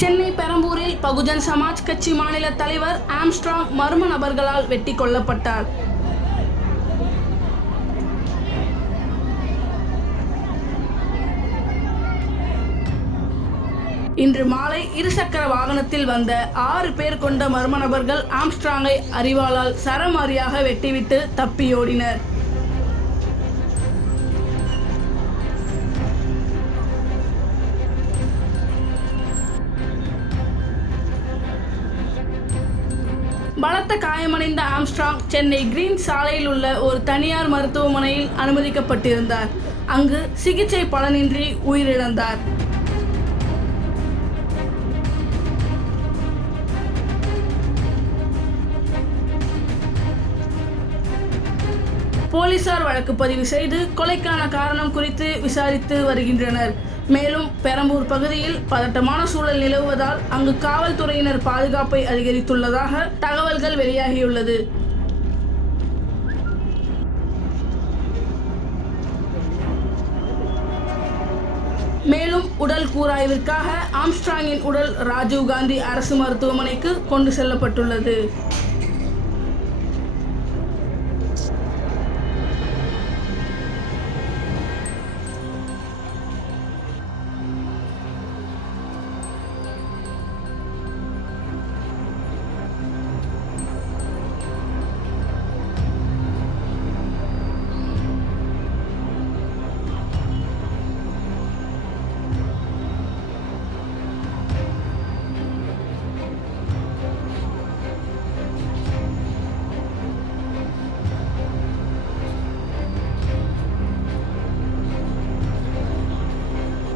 சென்னை பெரம்பூரில் பகுஜன் சமாஜ் கட்சி மாநில தலைவர் ஆம்ஸ்ட்ராங் மர்ம நபர்களால் வெட்டி கொல்லப்பட்டார் இன்று மாலை இருசக்கர வாகனத்தில் வந்த ஆறு பேர் கொண்ட மர்ம நபர்கள் ஆம்ஸ்ட்ராங்கை அறிவாளால் சரமாரியாக வெட்டிவிட்டு தப்பியோடினர். பலத்த காயமடைந்த ஆம்ஸ்ட்ராங் சென்னை கிரீன் சாலையில் உள்ள ஒரு தனியார் மருத்துவமனையில் அனுமதிக்கப்பட்டிருந்தார். அங்கு சிகிச்சை பலனின்றி உயிரிழந்தார். போலீசார் வழக்கு பதிவு செய்து கொலைக்கான காரணம் குறித்து விசாரித்து வருகின்றனர். மேலும் பெரம்பூர் பகுதியில் பதட்டமான சூழல் நிலவுவதால் அங்கு காவல்துறையினர் பாதுகாப்பை அதிகரித்துள்ளதாக தகவல்கள் வெளியாகியுள்ளது. மேலும் உடல் கூராய்விற்காக ஆம்ஸ்ட்ராங்கின் உடல் ராஜீவ் காந்தி அரசு மருத்துவமனைக்கு கொண்டு செல்லப்பட்டுள்ளது.